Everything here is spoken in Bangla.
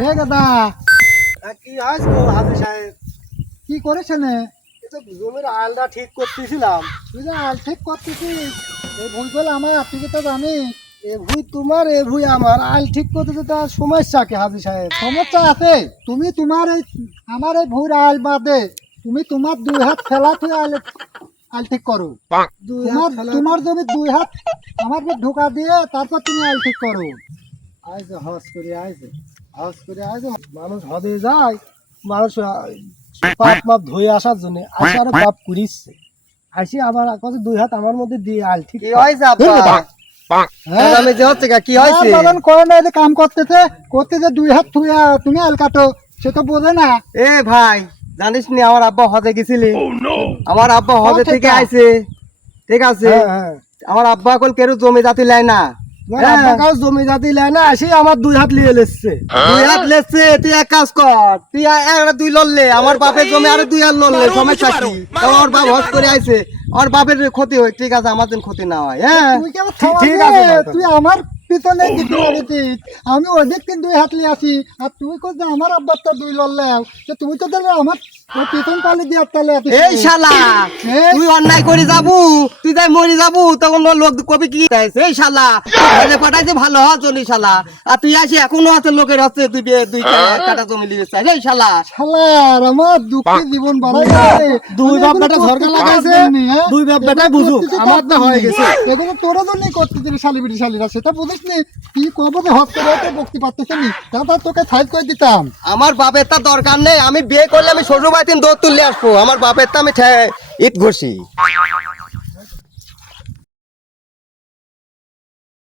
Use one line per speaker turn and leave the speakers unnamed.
হে দাদা।
কি হয়েছে গো হাজি সাহেব?
কি করেছেন
জমির আলটা ঠিক করতেছিলাম।
তুই যে আল ঠিক করতেছিস এই আমার তুই তো জানিস
এ ভুই তোমার এ ভুই আমার। আল ঠিক করতে তো তার সমস্যা কি হাজি সাহেব?
সমস্যা আছে। তুমি তোমার এই আমার এই ভুল আল বাদে তুমি তোমার দুই হাত ফেলা তুই আল আল ঠিক করো। তোমার তোমার জমি দুই হাত আমার ঢোকা দিয়ে তারপর তুমি আল ঠিক করো।
আইছে হস করে করে মানুষ হদে যায় মানুষ পাপ মাপ ধুয়ে আসার জন্য আসে আরও পাপ করিচ্ছে আসি আবার কত দুই হাত আমার মধ্যে দিয়ে আল ঠিক
কি হয়েছে
হ্যাঁ?
আমি যে হচ্ছে কি হয়েছে?
আর করে না কাম করতেছে করতেছে দুই হাত থুয়া তুমি আল কাটো সে তো বোঝে না।
এ ভাই জানিস নি আমার আব্বা হজে গেছিলি? আমার আব্বা হজে
হজে
থেকে
কা?
আইছে। ঠিক আছে?
হ্যাঁ হ্যাঁ।
আমার আব্বা কল কেরু জমি জাতি লাই না। হ্যাঁ।
কাউ জমি জাতি লেয় না আসি আমার দুই হাত লিয়ে লেসছে।
দুই হাত লেছে তুই এক কাজ কর তুই একটা দুই লড়লে আমার বাপের জমি আরও দুই হাত লড়লে সমস্যা কি? আমার বাপ হজ করে আইছে আমার বাপের ক্ষতি হয় ঠিক আছে আমার ক্ষতি না হয় হ্যাঁ?
তুই
ঠিক- ঠিক আছে,
তুই আমার পিছনে পারিস আমি ওদিক দিন দুই হাত লিয়ে আসি আর তুই কত আমার আব্বার তো দুই লড়লে তুমি তো ধরো আমার ওই পিছন পালি দিয়ে তাহলে এত
এই শালা তুই অন্যায় করে যাবু তুই যাই মরি যাবু তখন লোক কবি কি এই শালা পাঠাইছে ভালো হজনি শালা। আর তুই আসি এখনও আছে লোকের তুই দুই কা- কাটা জমি লিবে চাই এই শালা।
শালার আমার দুঃখে জীবন বাড়াই
দুই বাপ বেটা
করতে
লাগাইছে,
হ্যাঁ?
দুই বাপ বেটাই
এগুলো
আমার তো হয়ে গেছে।
এগুলো তোর জন্যই করতেছি শালিবিটি শালিরা সেটা বুঝিস নি? কি করব যে ওকে বকতে পারতেছে নি তারপর তোকে সাইড করে দিতাম।
আমার বাপের তা দরকার নেই, আমি বিয়ে করলে আমি শ্বশুর বাড়িতে দৌড় তুললে আসব। আমার বাপের তা আমি ইট ঘষি।